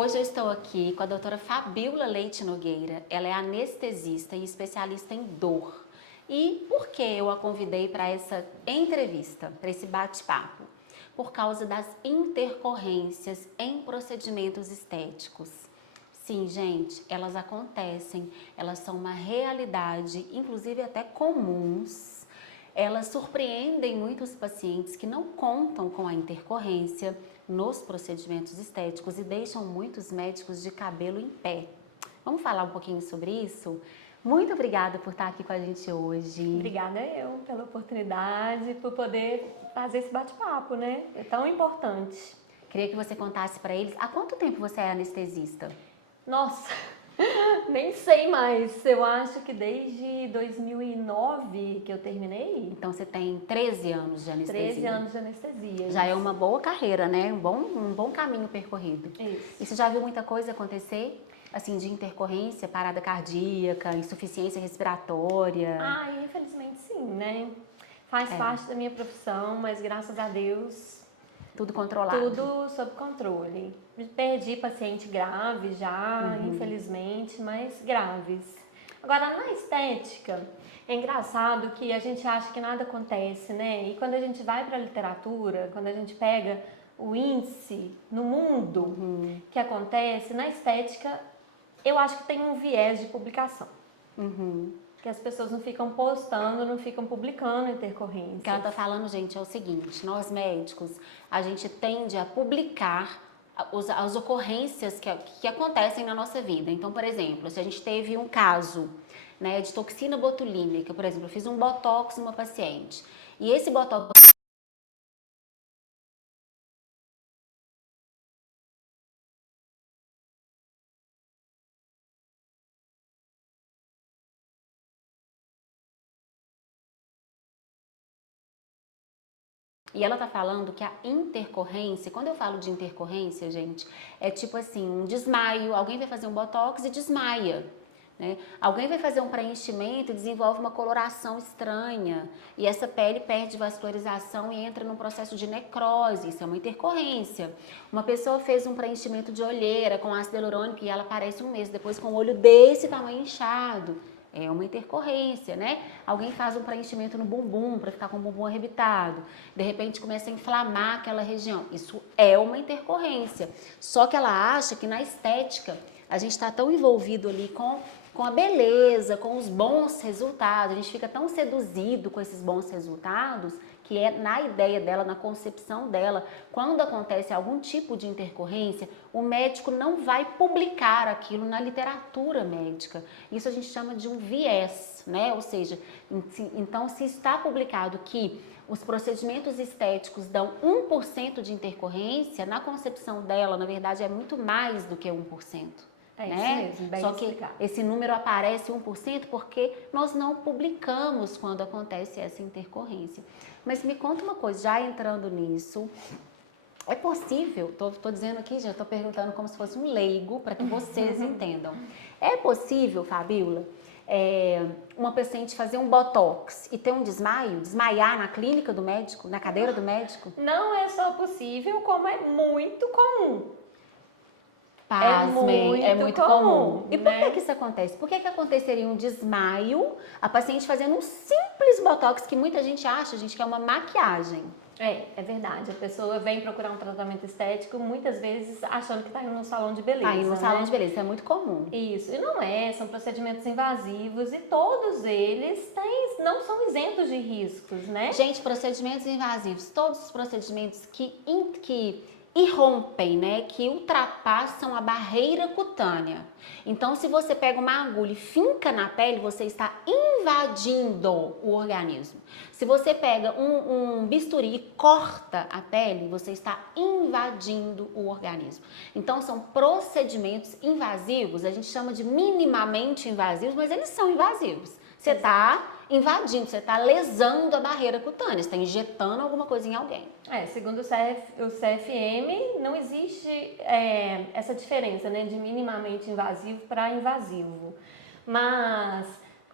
Hoje eu estou aqui com a doutora Fabíola Leite Nogueira. Ela é anestesista e especialista em dor. E por que eu a convidei para essa entrevista, para esse bate-papo? Por causa das intercorrências em procedimentos estéticos. Sim, gente, elas acontecem, elas são uma realidade, inclusive até comuns. Elas surpreendem muitos pacientes que não contam com a intercorrência nos procedimentos estéticos e deixam muitos médicos de cabelo em pé. Vamos falar um pouquinho sobre isso? Muito obrigada por estar aqui com a gente hoje. Obrigada eu pela oportunidade, por poder fazer esse bate-papo, né? É tão importante. Queria que você contasse para eles, há quanto tempo você é anestesista? Nossa, nem sei mais. Eu acho que desde 2009 que eu terminei. Então você tem 13 anos de anestesia. 13 anos de anestesia. Já é uma boa carreira, né? Um bom caminho percorrido. Isso. E você já viu muita coisa acontecer? Assim, de intercorrência, parada cardíaca, insuficiência respiratória? Ah, infelizmente sim, né? Faz parte da minha profissão, mas graças a Deus, Tudo controlado? tudo sob controle. Perdi paciente grave já, infelizmente, mas graves. Agora, na estética, é engraçado que a gente acha que nada acontece, né? E quando a gente vai para a literatura, quando a gente pega o índice no mundo que acontece, na estética, eu acho que tem um viés de publicação. Que as pessoas não ficam postando, não ficam publicando intercorrências. O que ela está falando, gente, é o seguinte: nós médicos, a gente tende a publicar as ocorrências que acontecem na nossa vida. Então, por exemplo, se a gente teve um caso, né, de toxina botulínica, por exemplo, eu fiz um botox numa paciente, e esse botox e ela tá falando que a intercorrência, quando eu falo de intercorrência, gente, é tipo assim, um desmaio, alguém vai fazer um botox e desmaia, né? Alguém vai fazer um preenchimento e desenvolve uma coloração estranha, e essa pele perde vascularização e entra num processo de necrose, isso é uma intercorrência. Uma pessoa fez um preenchimento de olheira com ácido hialurônico e ela aparece um mês depois com o olho desse tamanho inchado. É uma intercorrência, né? Alguém faz um preenchimento no bumbum para ficar com o bumbum arrebitado. De repente começa a inflamar aquela região. Isso é uma intercorrência. Só que ela acha que na estética a gente está tão envolvido ali com a beleza, com os bons resultados. A gente fica tão seduzido com esses bons resultados que é na ideia dela, na concepção dela, quando acontece algum tipo de intercorrência, o médico não vai publicar aquilo na literatura médica. Isso a gente chama de um viés, né? Ou seja, então se está publicado que os procedimentos estéticos dão 1% de intercorrência, na concepção dela, na verdade, é muito mais do que 1%. É Né? isso mesmo, bem Só que explicado. esse número aparece 1% porque nós não publicamos quando acontece essa intercorrência. Mas me conta uma coisa, já entrando nisso, é possível, tô dizendo aqui, já estou perguntando como se fosse um leigo para que vocês entendam. É possível, Fabíola, uma paciente fazer um botox e ter um desmaio, desmaiar na clínica do médico, na cadeira do médico? Não é só possível, como é muito comum. Pasmem, é muito comum. E por né? que isso acontece? Por que aconteceria um desmaio, a paciente fazendo um simples botox que muita gente acha, gente, que é uma maquiagem? É verdade. A pessoa vem procurar um tratamento estético, muitas vezes achando que está indo num salão de beleza. Tá indo no salão de beleza, isso é muito comum. Isso, e não é, são procedimentos invasivos e todos eles não são isentos de riscos, né? Gente, procedimentos invasivos, todos os procedimentos que irrompem, né, que ultrapassam a barreira cutânea. Então, se você pega uma agulha e finca na pele, você está invadindo o organismo. Se você pega um bisturi e corta a pele, você está invadindo o organismo. Então, são procedimentos invasivos, a gente chama de minimamente invasivos, mas eles são invasivos. Você está invadindo, você está lesando a barreira cutânea, você está injetando alguma coisa em alguém. Segundo o CFM, não existe essa diferença, né, de minimamente invasivo para invasivo. Mas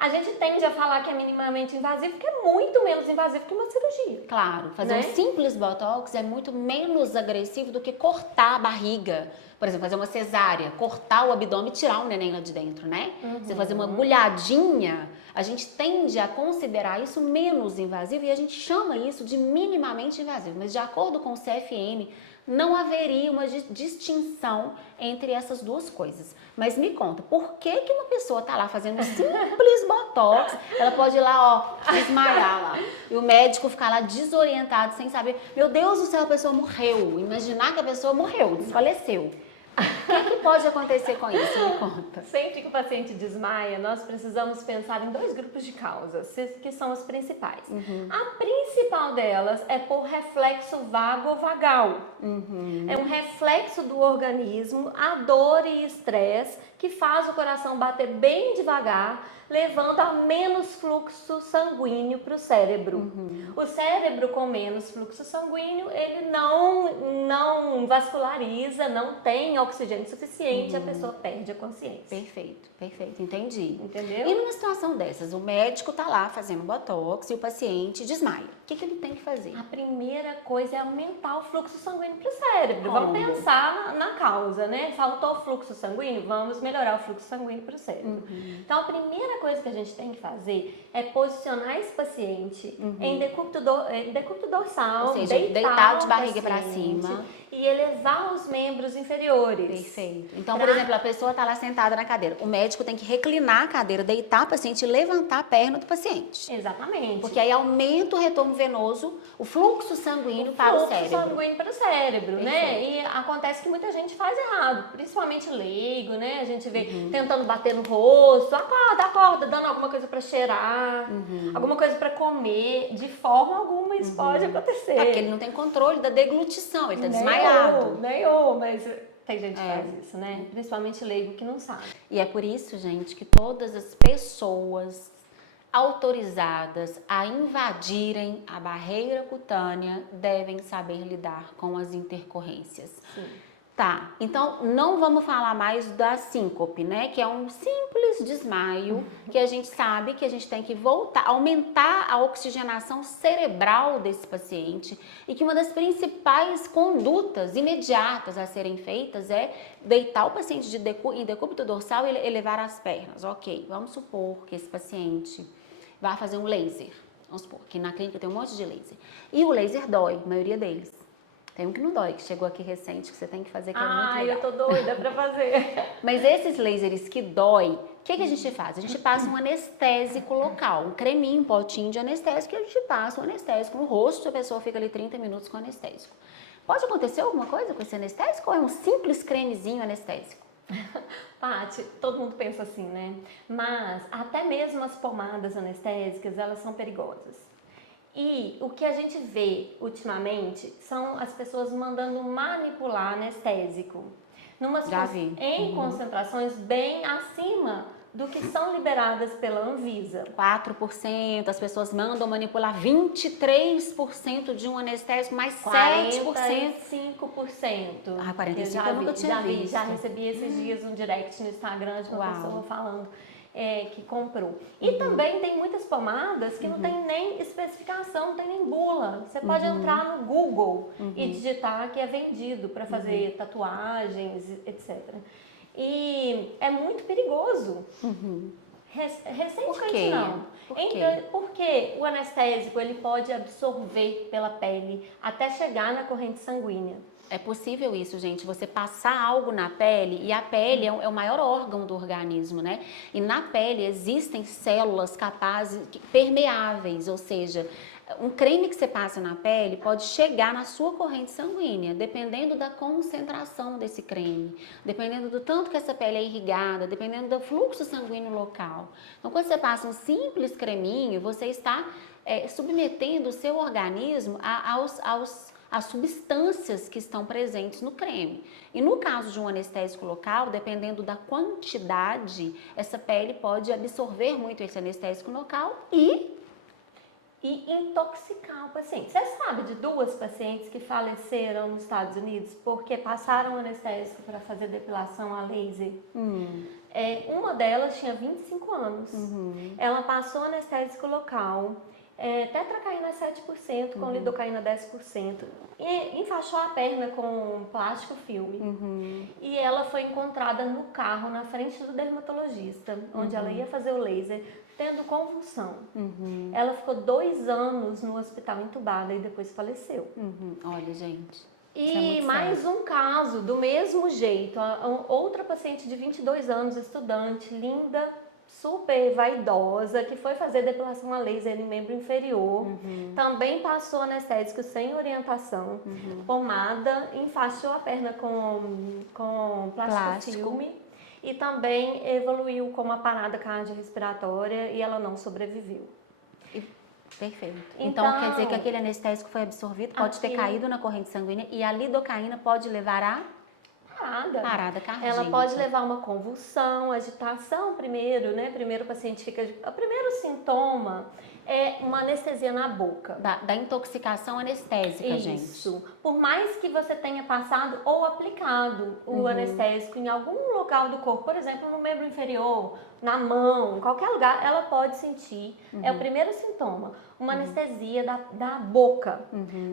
A gente tende a falar que é minimamente invasivo, porque é muito menos invasivo que uma cirurgia. Claro, fazer Né? um simples botox é muito menos agressivo do que cortar a barriga. Por exemplo, fazer uma cesárea, cortar o abdômen e tirar o neném lá de dentro, né? Você fazer uma agulhadinha, a gente tende a considerar isso menos invasivo e a gente chama isso de minimamente invasivo. Mas de acordo com o CFM, não haveria uma distinção entre essas duas coisas. Mas me conta, por que que uma pessoa tá lá fazendo um simples botox, ela pode ir lá, ó, desmaiar lá, e o médico ficar lá desorientado, sem saber, meu Deus do céu, a pessoa morreu, imaginar que a pessoa morreu, desfaleceu. O que pode acontecer com isso? Me conta. Sempre que o paciente desmaia, nós precisamos pensar em 2 grupos de causas, que são as principais. A principal delas é por reflexo vago ou vagal. É um reflexo do organismo, a dor e estresse, que faz o coração bater bem devagar, levando a menos fluxo sanguíneo para o cérebro. O cérebro com menos fluxo sanguíneo, ele não vasculariza, não tem oxigênio suficiente, a pessoa perde a consciência. Perfeito, perfeito, entendi. Entendeu? E numa situação dessas, o médico tá lá fazendo botox e o paciente desmaia. O que que ele tem que fazer? A primeira coisa é aumentar o fluxo sanguíneo para o cérebro. Como? Vamos pensar na causa, né? Faltou o fluxo sanguíneo, vamos melhorar o fluxo sanguíneo para o cérebro. Então, a primeira coisa que a gente tem que fazer é posicionar esse paciente em decúbito dorsal, Ou seja, deitar de barriga para cima e elevar os membros inferiores. Perfeito. Então, por exemplo, a pessoa está lá sentada na cadeira. O médico tem que reclinar a cadeira, deitar o paciente e levantar a perna do paciente. Exatamente. Porque aí aumenta o retorno venoso, o fluxo sanguíneo para o cérebro. Fluxo sanguíneo para o cérebro, né? E acontece que muita gente faz errado, principalmente leigo, né? A gente vê tentando bater no rosto, acorda, dando alguma coisa para cheirar, alguma coisa para comer. De forma alguma isso pode acontecer. É porque ele não tem controle da deglutição, ele está desmaiado. Nem eu, mas tem gente que faz isso, né? Principalmente leigo que não sabe. E é por isso, gente, que todas as pessoas autorizadas a invadirem a barreira cutânea devem saber lidar com as intercorrências. Sim. Tá, então não vamos falar mais da síncope, né? Que é um simples desmaio que a gente sabe que a gente tem que voltar, aumentar a oxigenação cerebral desse paciente e que uma das principais condutas imediatas a serem feitas é deitar o paciente em decúbito dorsal e elevar as pernas. Ok, vamos supor que esse paciente vai fazer um laser. Vamos supor que na clínica tem um monte de laser. E o laser dói, a maioria deles. Tem um que não dói, que chegou aqui recente, que você tem que fazer, que é muito legal. Eu tô doida pra fazer. Mas esses lasers que dói, o que a gente faz? A gente passa um anestésico local, um creminho, um potinho de anestésico, e a gente passa o anestésico no rosto, a pessoa fica ali 30 minutos com anestésico. Pode acontecer alguma coisa com esse anestésico ou é um simples cremezinho anestésico? Paty, todo mundo pensa assim, né? Mas até mesmo as pomadas anestésicas, elas são perigosas. E o que a gente vê ultimamente são as pessoas mandando manipular anestésico em concentrações bem acima do que são liberadas pela Anvisa. 4%, as pessoas mandam manipular 23% de um anestésico, mais 7%. 45%. Ah, 45% eu nunca tinha visto. Já recebi esses dias um direct no Instagram de uma pessoa falando que comprou. E também tem muitas pomadas que não tem nem especificação, não tem nem bula. Você pode entrar no Google e digitar que é vendido para fazer tatuagens, etc. E é muito perigoso. Recentemente não. Por quê? Porque o anestésico ele pode absorver pela pele até chegar na corrente sanguínea. É possível isso, gente, você passar algo na pele, e a pele é o maior órgão do organismo, né? E na pele existem células permeáveis, ou seja, um creme que você passa na pele pode chegar na sua corrente sanguínea, dependendo da concentração desse creme, dependendo do tanto que essa pele é irrigada, dependendo do fluxo sanguíneo local. Então, quando você passa um simples creminho, você está submetendo o seu organismo as substâncias que estão presentes no creme. E no caso de um anestésico local, dependendo da quantidade, essa pele pode absorver muito esse anestésico local e e intoxicar o paciente. Você sabe de 2 pacientes que faleceram nos Estados Unidos porque passaram anestésico para fazer depilação a laser? Uma delas tinha 25 anos. Ela passou anestésico local, tetracaína 7%, com lidocaína 10%, e enfaixou a perna com plástico filme. E ela foi encontrada no carro, na frente do dermatologista, onde ela ia fazer o laser, tendo convulsão. Ela ficou 2 anos no hospital entubada e depois faleceu. Olha, gente. E mais um caso, do mesmo jeito, outra paciente de 22 anos, estudante, linda, super vaidosa, que foi fazer depilação a laser em membro inferior, também passou anestésico sem orientação, pomada, enfaixou a perna com plástico filme e também evoluiu com uma parada cardiorrespiratória e ela não sobreviveu. Perfeito. Então, quer dizer que aquele anestésico foi absorvido, pode ter caído na corrente sanguínea e a lidocaína pode levar a parada cardíaca. Ela pode levar uma convulsão, agitação primeiro, né? Primeiro o paciente fica... O primeiro sintoma é uma anestesia na boca. Da intoxicação anestésica, gente. Isso. Por mais que você tenha passado ou aplicado o anestésico em algum local do corpo, por exemplo, no membro inferior, na mão, em qualquer lugar, ela pode sentir. É o primeiro sintoma. Uma anestesia da boca,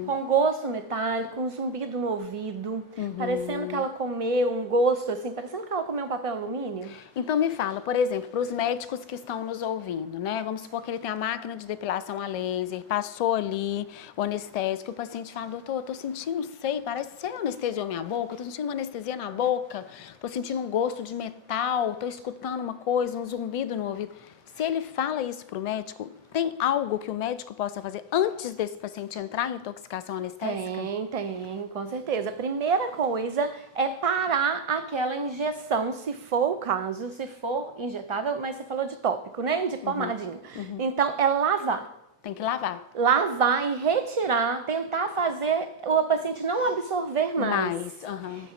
com gosto metálico, um zumbido no ouvido, parecendo que ela comeu um gosto assim, parecendo que ela comeu um papel alumínio. Então me fala, por exemplo, para os médicos que estão nos ouvindo, né? Vamos supor que ele tem a máquina de depilação a laser, passou ali o anestésico, o paciente fala, doutor, eu tô sentindo, parece que você anestesiou minha boca, eu tô sentindo uma anestesia na boca, tô sentindo um gosto de metal, tô escutando uma coisa, um zumbido no ouvido. Se ele fala isso para o médico, tem algo que o médico possa fazer antes desse paciente entrar em intoxicação anestésica? Tem, com certeza. A primeira coisa é parar aquela injeção, se for o caso, se for injetável, mas você falou de tópico, né? De pomadinha. Então, é lavar. Tem que lavar. Lavar e retirar, tentar fazer o paciente não absorver mais.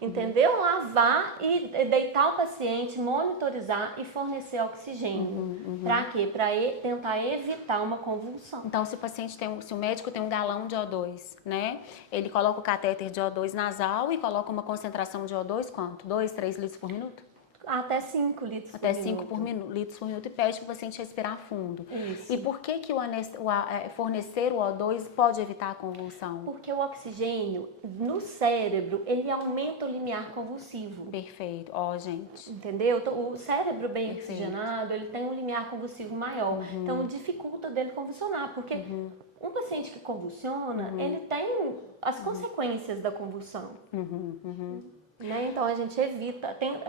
Entendeu? Lavar e deitar o paciente, monitorizar e fornecer oxigênio. Para quê? Para tentar evitar uma convulsão. Então, se o médico tem um galão de O2, né? Ele coloca o catéter de O2 nasal e coloca uma concentração de O2 quanto? 2, 3 litros por minuto? Até 5 litros por minuto. Até 5 litros por minuto e pede para o paciente respirar fundo. Isso. E por que fornecer o O2 pode evitar a convulsão? Porque o oxigênio no cérebro, ele aumenta o limiar convulsivo. Perfeito. Ó, gente. Entendeu? Então, o cérebro bem oxigenado, ele tem um limiar convulsivo maior. Então, dificulta dele convulsionar, porque um paciente que convulsiona, ele tem as consequências da convulsão. Né? Então a gente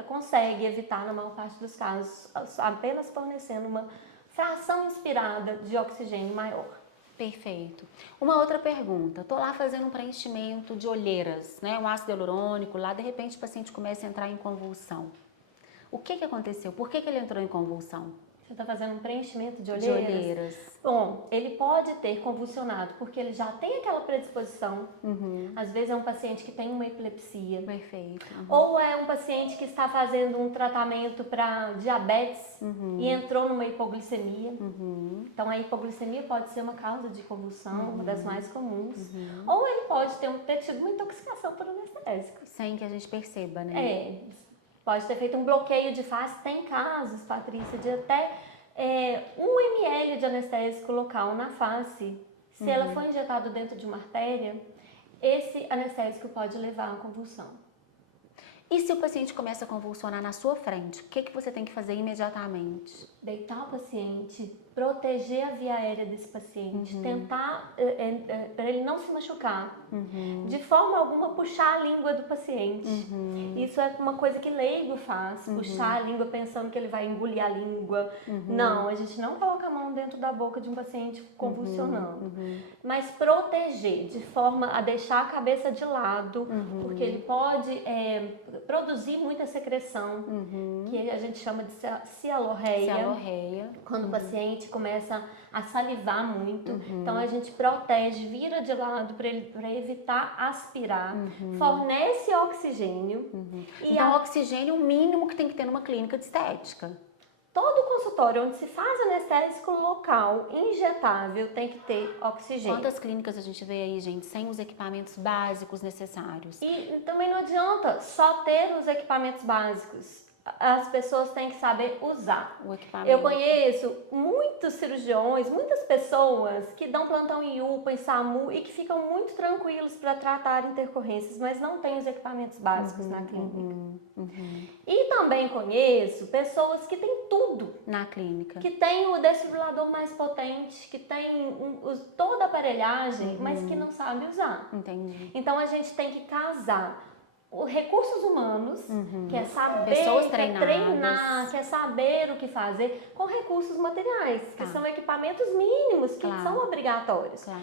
consegue evitar na maior parte dos casos, apenas fornecendo uma fração inspirada de oxigênio maior. Perfeito. Uma outra pergunta, estou lá fazendo um preenchimento de olheiras, né? Um ácido hialurônico, lá de repente o paciente começa a entrar em convulsão. O que aconteceu? Por que ele entrou em convulsão? Você está fazendo um preenchimento de olheiras? Bom, ele pode ter convulsionado porque ele já tem aquela predisposição. Às vezes é um paciente que tem uma epilepsia. Perfeito. Ou é um paciente que está fazendo um tratamento para diabetes e entrou numa hipoglicemia. Então a hipoglicemia pode ser uma causa de convulsão, uma das mais comuns. Ou ele pode ter tido uma intoxicação por anestésico. Sem que a gente perceba, né? Pode ter feito um bloqueio de face. Tem casos, Patrícia, de até 1 ml de anestésico local na face. Se ela for injetado dentro de uma artéria, esse anestésico pode levar a uma convulsão. E se o paciente começa a convulsionar na sua frente, o que você tem que fazer imediatamente? Deitar o paciente, proteger a via aérea desse paciente, tentar, para ele não se machucar, de forma alguma puxar a língua do paciente. Isso é uma coisa que leigo faz, puxar a língua pensando que ele vai engolir a língua. Não, a gente não coloca a mão dentro da boca de um paciente convulsionando. Mas proteger, de forma a deixar a cabeça de lado, porque ele pode produzir muita secreção, que a gente chama de cialorreia. Quando o paciente começa a salivar muito, então a gente protege, vira de lado para evitar aspirar, fornece oxigênio. Então, o oxigênio é o mínimo que tem que ter numa clínica de estética. Todo consultório onde se faz anestésico local injetável tem que ter oxigênio. Quantas clínicas a gente vê aí, gente, sem os equipamentos básicos necessários? E também não adianta só ter os equipamentos básicos. As pessoas têm que saber usar. O equipamento. Eu conheço muitos cirurgiões, muitas pessoas que dão plantão em UPA, em SAMU e que ficam muito tranquilos para tratar intercorrências, mas não têm os equipamentos básicos na clínica. E também conheço pessoas que têm tudo Na clínica. que tem o desfibrilador mais potente, que tem toda a aparelhagem, mas que não sabe usar. Entendi. Então a gente tem que casar os recursos humanos, que é saber, Pessoas que é treinadas. treinar, que é saber o que fazer, com recursos materiais, que são equipamentos mínimos, que são obrigatórios. Claro.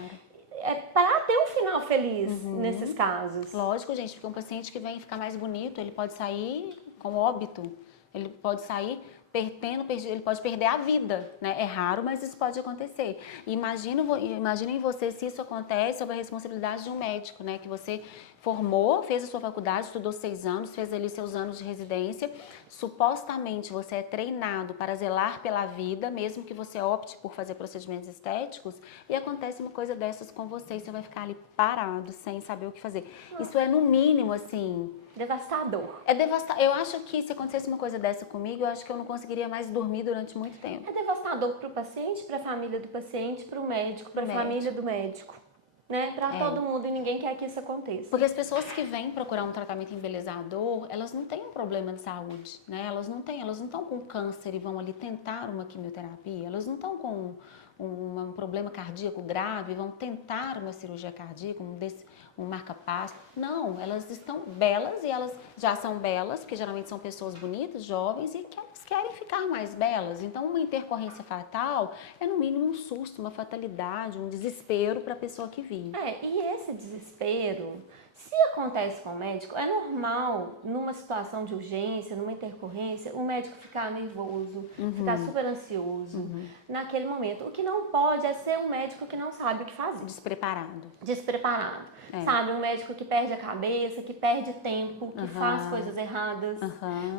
É para ter um final feliz nesses casos. Lógico, gente, porque um paciente que vem ficar mais bonito, ele pode sair com óbito, ele pode sair ele pode perder a vida, né? É raro, mas isso pode acontecer. Imaginem vocês se isso acontece sob a responsabilidade de um médico, né? Que você formou, fez a sua faculdade, estudou 6 anos, fez ali seus anos de residência. Supostamente você é treinado para zelar pela vida, mesmo que você opte por fazer procedimentos estéticos, e acontece uma coisa dessas com você e você vai ficar ali parado, sem saber o que fazer. Isso é no mínimo, assim... Devastador. É devastador. Eu acho que se acontecesse uma coisa dessa comigo, eu acho que eu não conseguiria mais dormir durante muito tempo. É devastador para o paciente, para a família do paciente, para o médico, para a família do médico, né? Para todo mundo, e ninguém quer que isso aconteça. Porque as pessoas que vêm procurar um tratamento embelezador, elas não têm um problema de saúde, né? Elas não estão com câncer e vão ali tentar uma quimioterapia, elas não estão com um problema cardíaco grave, vão tentar uma cirurgia cardíaca, um marca-passo. Não, elas estão belas e elas já são belas, porque geralmente são pessoas bonitas, jovens, e que elas querem ficar mais belas. Então, uma intercorrência fatal é no mínimo um susto, uma fatalidade, um desespero para a pessoa que vive. E esse desespero, se acontece com o médico, é normal, numa situação de urgência, numa intercorrência, o médico ficar nervoso, ficar super ansioso naquele momento. O que não pode é ser um médico que não sabe o que fazer. Despreparado. Sabe, um médico que perde a cabeça, que perde tempo, que faz coisas erradas.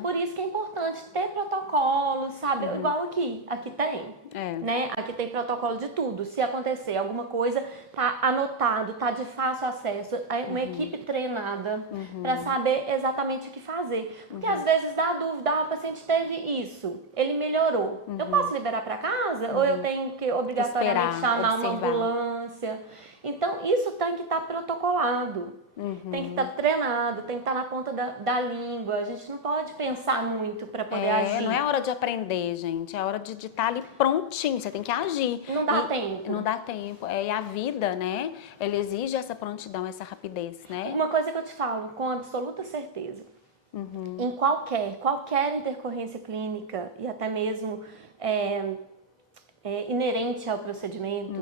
Por isso que é importante ter protocolos, sabe? Igual aqui tem, né? Aqui tem protocolo de tudo. Se acontecer alguma coisa, tá anotado, tá de fácil acesso, uma equipe treinada para saber exatamente o que fazer. Porque às vezes dá dúvida, o paciente teve isso, ele melhorou. Eu posso liberar para casa ou eu tenho que obrigatoriamente chamar uma ambulância? Então, isso tem que estar protocolado, tem que estar treinado, tem que estar na ponta da língua. A gente não pode pensar muito para poder agir. Não é hora de aprender, gente, é hora de estar ali prontinho, você tem que agir. Não dá tempo. Não dá tempo. E a vida, né, ela exige essa prontidão, essa rapidez, né? Uma coisa que eu te falo com absoluta certeza, em qualquer intercorrência clínica e até mesmo inerente ao procedimento,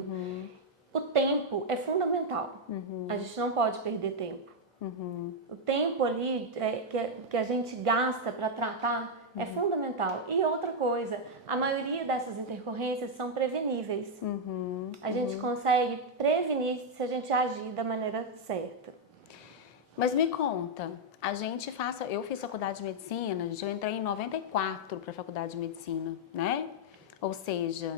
o tempo é fundamental. A gente não pode perder tempo. O tempo ali que a gente gasta para tratar é fundamental. E outra coisa, a maioria dessas intercorrências são preveníveis. A gente consegue prevenir se a gente agir da maneira certa. Mas me conta, eu fiz faculdade de medicina, eu entrei em 94 para a faculdade de medicina, né? Ou seja,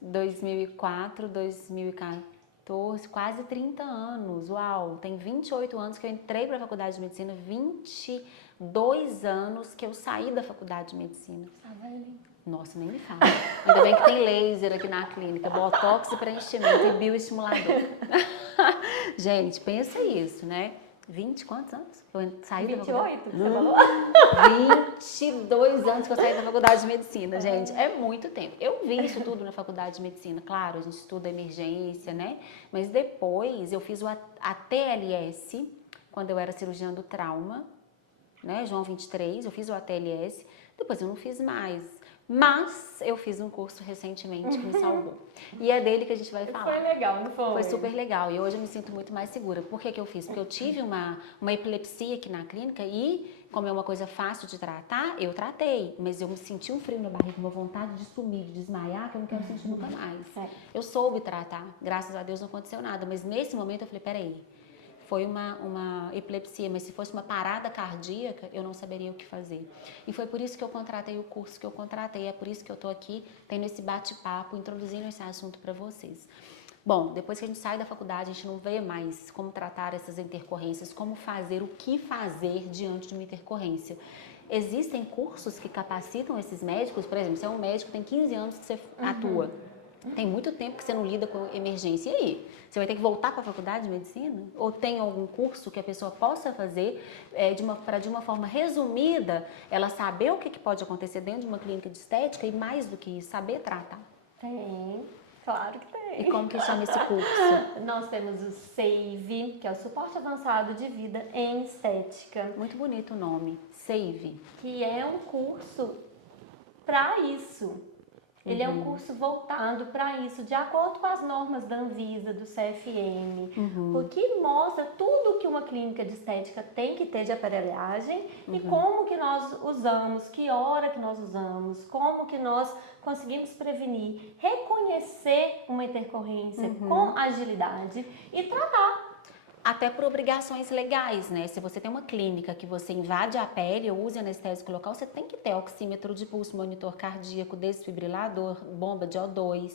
2004, 2014, quase 30 anos. Uau, tem 28 anos que eu entrei para a faculdade de medicina, 22 anos que eu saí da faculdade de medicina. Nossa, nem me fala. Ainda bem que tem laser aqui na clínica, botox e preenchimento e bioestimulador. Gente, pensa isso, né? 20 quantos anos? Eu saí 28, você falou? 22 anos que eu saí da faculdade de medicina, gente. É muito tempo. Eu vi isso tudo na faculdade de medicina. Claro, a gente estuda emergência, né? Mas depois eu fiz o ATLS, quando eu era cirurgiã do trauma, né? João 23, eu fiz o ATLS. Depois eu não fiz mais. Mas eu fiz um curso recentemente que me salvou. E é dele que a gente vai falar. Foi legal, não foi? Foi super legal. E hoje eu me sinto muito mais segura. Por que eu fiz? Porque eu tive uma epilepsia aqui na clínica e, como é uma coisa fácil de tratar, eu tratei. Mas eu me senti um frio na barriga, uma vontade de sumir, de desmaiar, que eu não quero sentir nunca mais. Eu soube tratar. Graças a Deus não aconteceu nada. Mas nesse momento eu falei, peraí. foi uma epilepsia, mas se fosse uma parada cardíaca, eu não saberia o que fazer. E foi por isso que eu contratei o curso que eu contratei, é por isso que eu tô aqui tendo esse bate-papo, introduzindo esse assunto para vocês. Bom, depois que a gente sai da faculdade, a gente não vê mais como tratar essas intercorrências, como fazer, o que fazer diante de uma intercorrência. Existem cursos que capacitam esses médicos, por exemplo, você é um médico, tem 15 anos que você atua, tem muito tempo que você não lida com emergência, e aí? Você vai ter que voltar para a faculdade de medicina? Ou tem algum curso que a pessoa possa fazer para de uma forma resumida, ela saber o que pode acontecer dentro de uma clínica de estética e mais do que isso, saber tratar? Tem, claro que tem. E como que chama esse curso? Nós temos o SAVE, que é o Suporte Avançado de Vida em Estética. Muito bonito o nome, SAVE. Que é um curso para isso. Ele é um curso voltado para isso, de acordo com as normas da Anvisa, do CFM, o que mostra tudo que uma clínica de estética tem que ter de aparelhagem e como que nós usamos, que hora que nós usamos, como que nós conseguimos prevenir, reconhecer uma intercorrência com agilidade e tratar. Até por obrigações legais, né? Se você tem uma clínica que você invade a pele ou usa anestésico local, você tem que ter oxímetro de pulso, monitor cardíaco, desfibrilador, bomba de O2.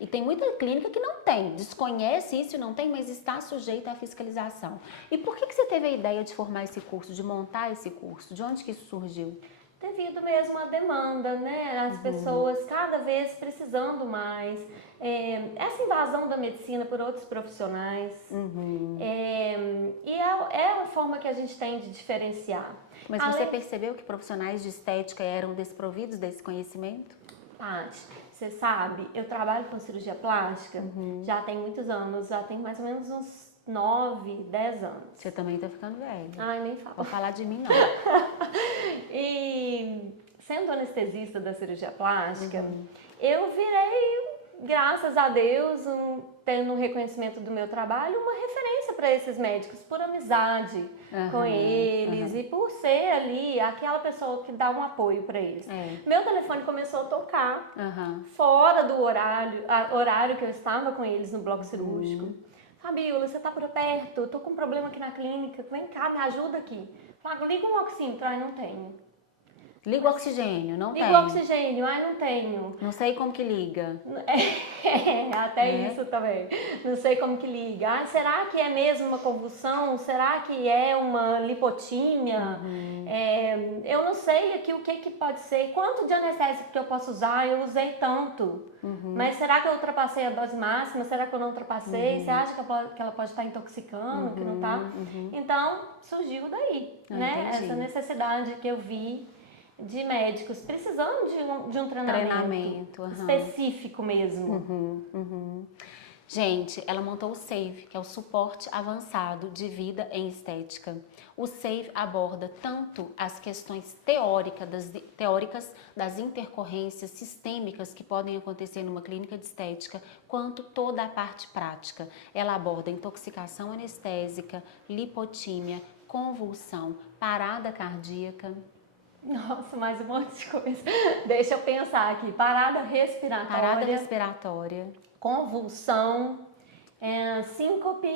E tem muita clínica que não tem, desconhece isso, não tem, mas está sujeita à fiscalização. E por que você teve a ideia de formar esse curso, de montar esse curso? De onde que isso surgiu? Devido mesmo à demanda, né? As pessoas cada vez precisando mais. Essa invasão da medicina por outros profissionais. E é a forma que a gente tem de diferenciar. Mas você percebeu que profissionais de estética eram desprovidos desse conhecimento? Paty, você sabe, eu trabalho com cirurgia plástica já tem muitos anos, já tem mais ou menos uns 9, 10 anos. Você também tá ficando velho. Ai, nem fala. Vou falar de mim, não. E sendo anestesista da cirurgia plástica, eu virei, graças a Deus, tendo um reconhecimento do meu trabalho, uma referência para esses médicos, por amizade com eles e por ser ali aquela pessoa que dá um apoio para eles. Meu telefone começou a tocar fora do horário que eu estava com eles no bloco cirúrgico. Fabíola, você tá por perto, eu tô com um problema aqui na clínica, vem cá, me ajuda aqui. Fala, liga um oxímetro, ai não tenho. Liga o oxigênio, não tem. Liga o oxigênio, ai não tenho. Não sei como que liga. Até isso também. Não sei como que liga. Ah, será que é mesmo uma convulsão? Será que é uma lipotímia? Eu não sei aqui o que pode ser. Quanto de anestésico que eu posso usar? Eu usei tanto. Mas será que eu ultrapassei a dose máxima? Será que eu não ultrapassei? Você acha que ela pode estar intoxicando, que não tá? Então, surgiu daí, né? Essa necessidade que eu vi de médicos precisando de um treinamento específico mesmo. Gente, ela montou o SAVE, que é o Suporte Avançado de Vida em Estética. O SAVE aborda tanto as questões teóricas das intercorrências sistêmicas que podem acontecer numa clínica de estética, quanto toda a parte prática. Ela aborda intoxicação anestésica, lipotímia, convulsão, parada cardíaca. Nossa, mais um monte de coisa. Deixa eu pensar aqui. Parada respiratória. Convulsão, síncope,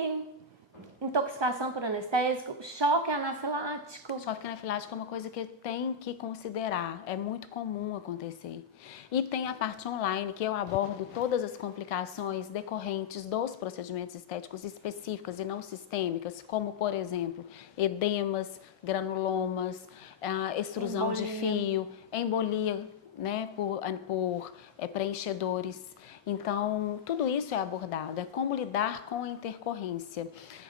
intoxicação por anestésico, choque anafilático. Choque anafilático é uma coisa que tem que considerar, é muito comum acontecer. E tem a parte online, que eu abordo todas as complicações decorrentes dos procedimentos estéticos específicas e não sistêmicas, como, por exemplo, edemas, granulomas, extrusão de fio, embolia, né, por preenchedores. Então, tudo isso é abordado, é como lidar com a intercorrência.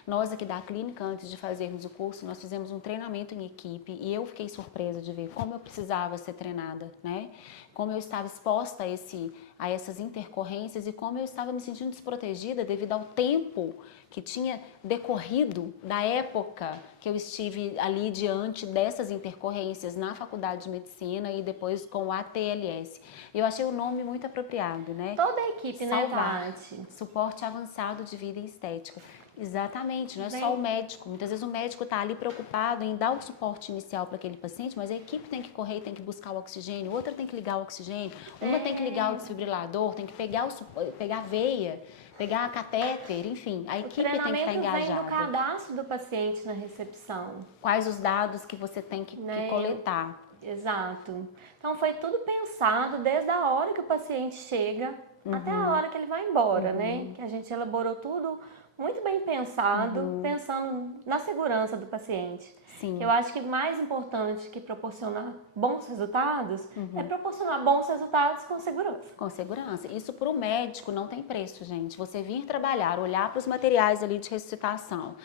Nós aqui da clínica, antes de fazermos o curso, nós fizemos um treinamento em equipe e eu fiquei surpresa de ver como eu precisava ser treinada, né? Como eu estava exposta a essas intercorrências e como eu estava me sentindo desprotegida devido ao tempo que tinha decorrido da época que eu estive ali diante dessas intercorrências na faculdade de medicina e depois com o ATLS. Eu achei o nome muito apropriado, né? Toda a equipe, Salvar, né, Vati? Suporte Avançado de Vida em Estética. Exatamente, não é só o médico. Muitas vezes o médico está ali preocupado em dar o suporte inicial para aquele paciente, mas a equipe tem que correr e tem que buscar o oxigênio, outra tem que ligar o oxigênio, uma tem que ligar o desfibrilador, tem que pegar a veia, pegar catéter, enfim, a O equipe tem que estar treinamento vem do engajada. cadastro do paciente na recepção. Quais os dados que você tem que Né? coletar. Exato. Então foi tudo pensado desde a hora que o paciente chega até a hora que ele vai embora, né? Que a gente elaborou tudo muito bem pensado, pensando na segurança do paciente. Sim. Que eu acho que mais importante que proporcionar bons resultados é proporcionar bons resultados com segurança. Com segurança. Isso para o médico não tem preço, gente. Você vir trabalhar, olhar para os materiais ali de ressuscitação,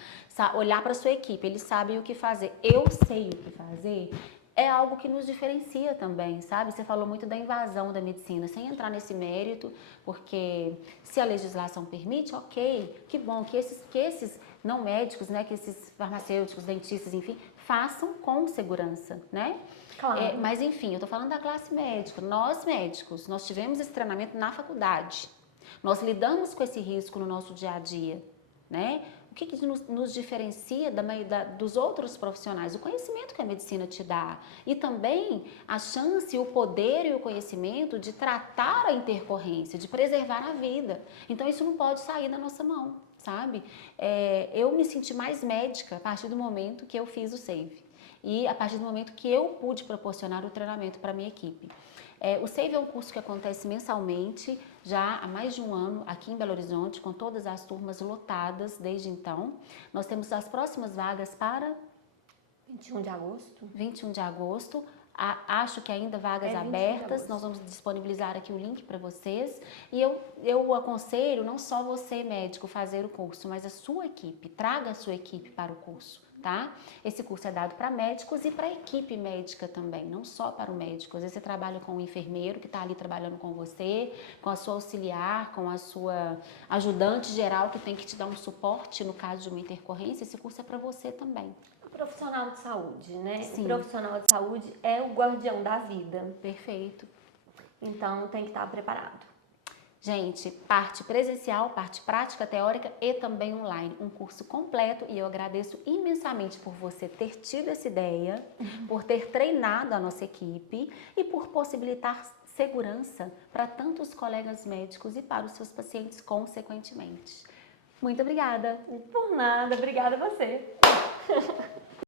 olhar para a sua equipe, eles sabem o que fazer. Eu sei o que fazer. É algo que nos diferencia também, sabe? Você falou muito da invasão da medicina, sem entrar nesse mérito, porque se a legislação permite, ok, que bom que esses não médicos, né, que esses farmacêuticos, dentistas, enfim, façam com segurança, né? Claro. Mas enfim, eu tô falando da classe médica. Nós médicos, nós tivemos esse treinamento na faculdade. Nós lidamos com esse risco no nosso dia a dia, né? O que nos diferencia dos outros profissionais? O conhecimento que a medicina te dá e também a chance, o poder e o conhecimento de tratar a intercorrência, de preservar a vida. Então isso não pode sair da nossa mão, sabe? Eu me senti mais médica a partir do momento que eu fiz o SAVE e a partir do momento que eu pude proporcionar o treinamento para a minha equipe. O SAVE é um curso que acontece mensalmente, já há mais de um ano, aqui em Belo Horizonte, com todas as turmas lotadas desde então. Nós temos as próximas vagas para 21 de agosto. 21 de agosto. Acho que ainda vagas 21 de abertas, agosto. nós vamos disponibilizar aqui o link para vocês. E eu aconselho não só você, médico, fazer o curso, mas a sua equipe, traga a sua equipe para o curso, tá? Esse curso é dado para médicos e para a equipe médica também, não só para o médico. Às vezes você trabalha com um enfermeiro que está ali trabalhando com você, com a sua auxiliar, com a sua ajudante geral que tem que te dar um suporte no caso de uma intercorrência. Esse curso é para você também. Profissional de saúde, né? Sim. O profissional de saúde é o guardião da vida. Perfeito. Então tem que estar preparado. Gente, parte presencial, parte prática, teórica e também online. Um curso completo e eu agradeço imensamente por você ter tido essa ideia, por ter treinado a nossa equipe e por possibilitar segurança para tantos colegas médicos e para os seus pacientes consequentemente. Muito obrigada. Por nada, obrigada a você.